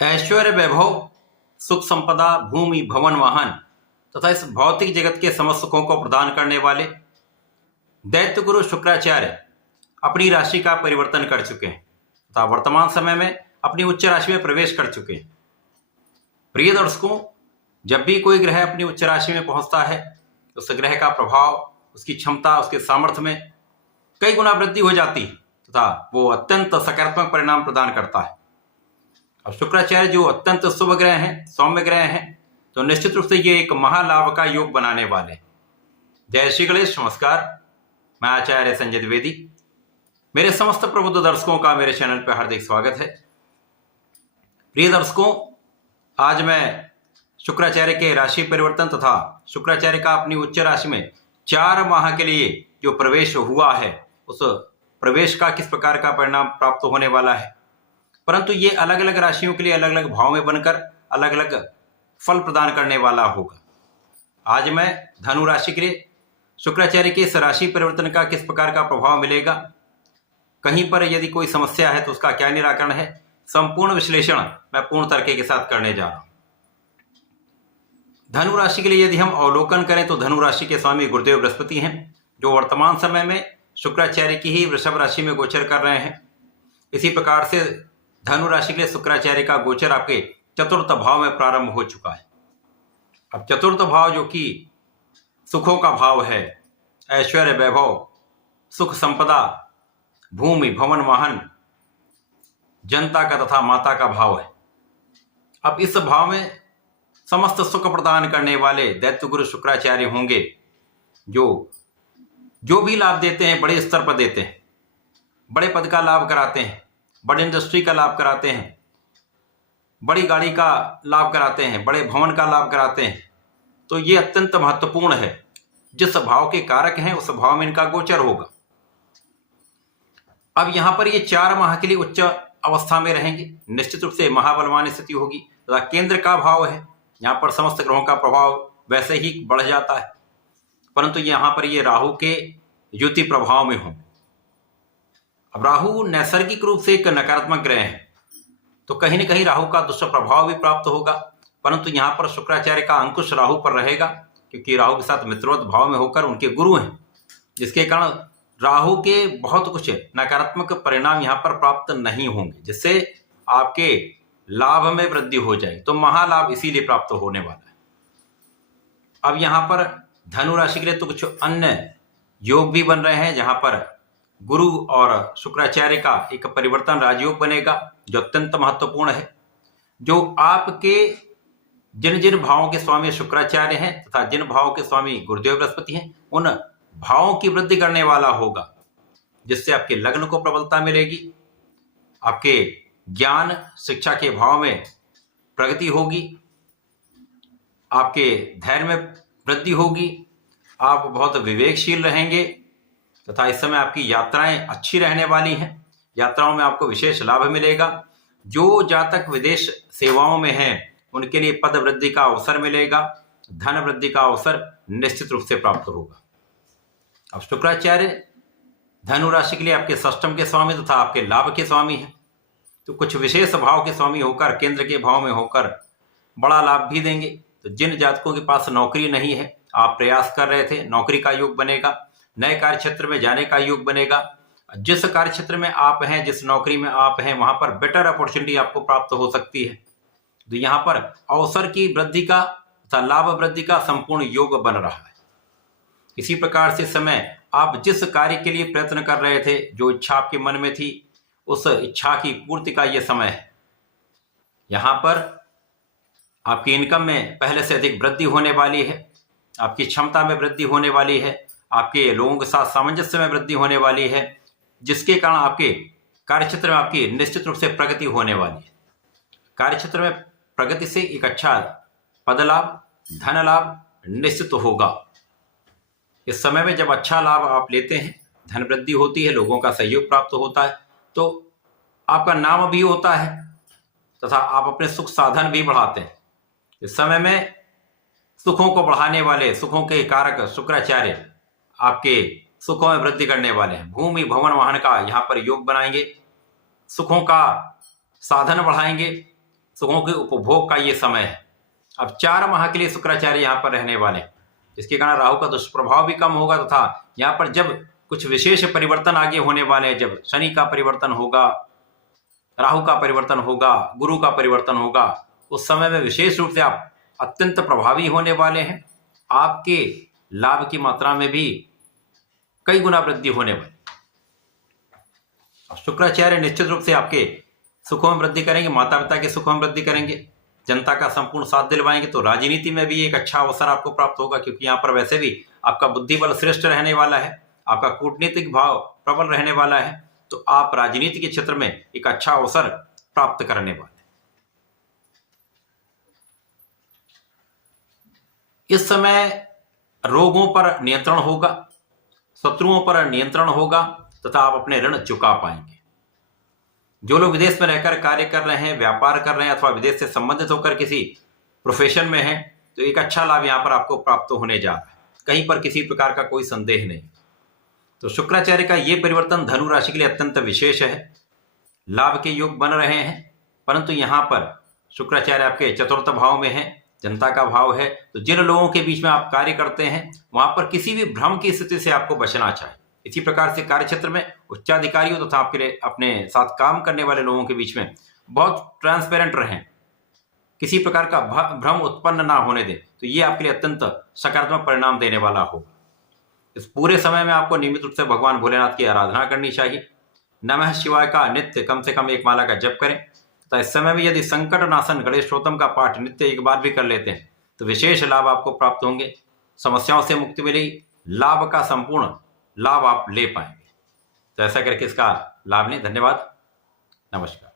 ऐश्वर्य वैभव, सुख संपदा, भूमि भवन वाहन तथा इस भौतिक जगत के समस्त सुखों को प्रदान करने वाले दैत्य गुरु शुक्राचार्य अपनी राशि का परिवर्तन कर चुके हैं तथा वर्तमान समय में अपनी उच्च राशि में प्रवेश कर चुके हैं। प्रिय दर्शकों, जब भी कोई ग्रह अपनी उच्च राशि में पहुंचता है तो उस ग्रह का प्रभाव, उसकी क्षमता, उसके सामर्थ्य में कई गुना वृद्धि हो जाती है तथा वो अत्यंत सकारात्मक परिणाम प्रदान करता है। अब शुक्राचार्य जो अत्यंत शुभ ग्रह हैं, सौम्य ग्रह हैं, तो निश्चित रूप से ये एक महालाभ का योग बनाने वाले हैं। जय श्री गणेश, नमस्कार। मैं आचार्य संजय द्विवेदी। मेरे समस्त प्रबुद्ध दर्शकों का मेरे चैनल पर हार्दिक स्वागत है। प्रिय दर्शकों, आज मैं शुक्राचार्य के राशि परिवर्तन तथा शुक्राचार्य का अपनी उच्च राशि में 4 माह के लिए जो प्रवेश हुआ है, उस प्रवेश का किस प्रकार का परिणाम प्राप्त होने वाला है, परंतु ये अलग अलग राशियों के लिए अलग अलग भाव में बनकर अलग अलग फल प्रदान करने वाला होगा। आज मैं धनु राशि के लिए शुक्राचार्य के इस राशि परिवर्तन का किस प्रकार का प्रभाव मिलेगा, कहीं पर यदि कोई समस्या है तो उसका क्या निराकरण है, संपूर्ण विश्लेषण मैं पूर्ण तरीके के साथ करने जा रहा हूं। धनु राशि के लिए यदि हम अवलोकन करें तो धनु राशि के स्वामी गुरुदेव बृहस्पति हैं, जो वर्तमान समय में शुक्राचार्य की ही वृषभ राशि में गोचर कर रहे हैं। इसी प्रकार से धनु राशि के लिए शुक्राचार्य का गोचर आपके चतुर्थ भाव में प्रारंभ हो चुका है। अब चतुर्थ भाव जो कि सुखों का भाव है, ऐश्वर्य वैभव, सुख संपदा, भूमि भवन वाहन, जनता का तथा माता का भाव है। अब इस भाव में समस्त सुख प्रदान करने वाले दैत्य गुरु शुक्राचार्य होंगे, जो भी लाभ देते हैं बड़े स्तर पर देते हैं, बड़े पद का लाभ कराते हैं, बड़ी इंडस्ट्री का लाभ कराते हैं, बड़ी गाड़ी का लाभ कराते हैं, बड़े भवन का लाभ कराते हैं। तो ये अत्यंत महत्वपूर्ण है। जिस भाव के कारक हैं उस भाव में इनका गोचर होगा। अब यहां पर ये 4 माह के लिए उच्च अवस्था में रहेंगे। निश्चित रूप से महाबलवान स्थिति होगी तथा केंद्र का भाव है, यहाँ पर समस्त ग्रहों का प्रभाव वैसे ही बढ़ जाता है, परंतु यहाँ पर ये राहु के युति प्रभाव में होंगे। अब राहु नैसर्गिक रूप से एक नकारात्मक ग्रह है, तो कहीं न कहीं राहु का दुष्प्रभाव भी प्राप्त होगा, परंतु यहाँ पर शुक्राचार्य का अंकुश राहु पर रहेगा, क्योंकि राहु के साथ मित्रवत भाव में होकर उनके गुरु हैं, जिसके कारण राहु के बहुत कुछ नकारात्मक परिणाम यहाँ पर प्राप्त नहीं होंगे, जिससे आपके लाभ में वृद्धि हो जाए। तो महालाभ इसीलिए प्राप्त होने वाला है। अब यहाँ पर धनु राशि के लिए तो कुछ अन्य योग भी बन रहे हैं, जहां पर गुरु और शुक्राचार्य का एक परिवर्तन राजयोग बनेगा, जो अत्यंत महत्वपूर्ण है, जो आपके जिन जिन भावों के स्वामी शुक्राचार्य हैं तथा जिन भावों के स्वामी गुरुदेव बृहस्पति हैं, उन भावों की वृद्धि करने वाला होगा, जिससे आपके लग्न को प्रबलता मिलेगी, आपके ज्ञान शिक्षा के भाव में प्रगति होगी, आपके धैर्य में वृद्धि होगी, आप बहुत विवेकशील रहेंगे तथा इस समय आपकी यात्राएं अच्छी रहने वाली हैं। यात्राओं में आपको विशेष लाभ मिलेगा। जो जातक विदेश सेवाओं में हैं उनके लिए पद वृद्धि का अवसर मिलेगा, धन वृद्धि का अवसर निश्चित रूप से प्राप्त होगा। अब शुक्राचार्य धनु राशि के लिए आपके षष्ठम के स्वामी तथा आपके लाभ के स्वामी हैं, तो कुछ विशेष भाव के स्वामी होकर, केंद्र के भाव में होकर बड़ा लाभ भी देंगे। तो जिन जातकों के पास नौकरी नहीं है, आप प्रयास कर रहे थे, नौकरी का योग बनेगा, नए कार्य क्षेत्र में जाने का योग बनेगा। जिस कार्य क्षेत्र में आप हैं, जिस नौकरी में आप हैं, वहां पर बेटर अपॉर्चुनिटी आपको प्राप्त हो सकती है। तो यहाँ पर अवसर की वृद्धि का तथा लाभ वृद्धि का संपूर्ण योग बन रहा है। इसी प्रकार से समय आप जिस कार्य के लिए प्रयत्न कर रहे थे, जो इच्छा आपके मन में थी, उस इच्छा की पूर्ति का यह समय है। यहाँ पर आपकी इनकम में पहले से अधिक वृद्धि होने वाली है, आपकी क्षमता में वृद्धि होने वाली है, आपके लोगों के साथ सामंजस्य में वृद्धि होने वाली है, जिसके कारण आपके कार्यक्षेत्र में आपकी निश्चित रूप से प्रगति होने वाली है। कार्यक्षेत्र में प्रगति से एक अच्छा पद लाभ, धन लाभ निश्चित होगा। इस समय में जब अच्छा लाभ आप लेते हैं, धन वृद्धि होती है, लोगों का सहयोग प्राप्त होता है, तो आपका नाम भी होता है तथा आप अपने सुख साधन भी बढ़ाते हैं। इस समय में सुखों को बढ़ाने वाले, सुखों के कारक शुक्राचार्य आपके सुखों में वृद्धि करने वाले हैं। भूमि भवन वाहन का यहाँ पर योग बनाएंगे, सुखों का साधन बढ़ाएंगे, सुखों के उपभोग का ये समय है। अब 4 माह के लिए शुक्राचार्य यहाँ पर रहने वाले हैं, जिसके कारण राहु का दुष्प्रभाव भी कम होगा तथा यहाँ पर जब कुछ विशेष परिवर्तन आगे होने वाले हैं, जब शनि का परिवर्तन होगा, राहु का परिवर्तन होगा, गुरु का परिवर्तन होगा, उस समय में विशेष रूप से आप अत्यंत प्रभावी होने वाले हैं। आपके लाभ की मात्रा में भी कई गुना वृद्धि होने वाली। शुक्राचार्य निश्चित रूप से आपके सुखों में वृद्धि करेंगे, माता पिता के सुखों में वृद्धि करेंगे, जनता का संपूर्ण साथ दिलवाएंगे। तो राजनीति में भी एक अच्छा अवसर आपको प्राप्त होगा, क्योंकि यहाँ पर वैसे भी आपका बुद्धि बल श्रेष्ठ रहने वाला है, आपका कूटनीतिक भाव प्रबल रहने वाला है। तो आप राजनीति के क्षेत्र में एक अच्छा अवसर प्राप्त करने वाले। इस समय रोगों पर नियंत्रण होगा, शत्रुओं पर नियंत्रण होगा तथा आप अपने ऋण चुका पाएंगे। जो लोग विदेश में रहकर कार्य कर रहे हैं, व्यापार कर रहे हैं अथवा विदेश से संबंधित होकर किसी प्रोफेशन में हैं, तो एक अच्छा लाभ यहाँ पर आपको प्राप्त होने जा रहा है, कहीं पर किसी प्रकार का कोई संदेह नहीं। तो शुक्राचार्य का ये परिवर्तन धनु राशि के लिए अत्यंत विशेष है, लाभ के योग बन रहे हैं। परंतु यहाँ पर शुक्राचार्य आपके चतुर्थ भाव में है, जनता का भाव है। तो जिन लोगों के बीच में आप कार्य करते हैं वहां पर किसी भी भ्रम की स्थिति से आपको बचना चाहिए। इसी प्रकार से कार्य क्षेत्र में उच्चाधिकारियों तथा आपके अपने साथ काम करने वाले लोगों के बीच में बहुत ट्रांसपेरेंट रहें, किसी प्रकार का भ्रम उत्पन्न ना होने दें। तो ये आपके लिए अत्यंत सकारात्मक परिणाम देने वाला होगा। इस पूरे समय में आपको नियमित रूप से भगवान भोलेनाथ की आराधना करनी चाहिए। नमः शिवाय का नित्य कम से कम 1 माला का जप करें तथा इस समय में यदि संकट नाशन गणेश स्तोत्रम का पाठ नित्य 1 बार भी कर लेते हैं तो विशेष लाभ आपको प्राप्त होंगे, समस्याओं से मुक्ति मिलेगी, लाभ का संपूर्ण लाभ आप ले पाएंगे। तो ऐसा करके इसका लाभ लें। धन्यवाद, नमस्कार।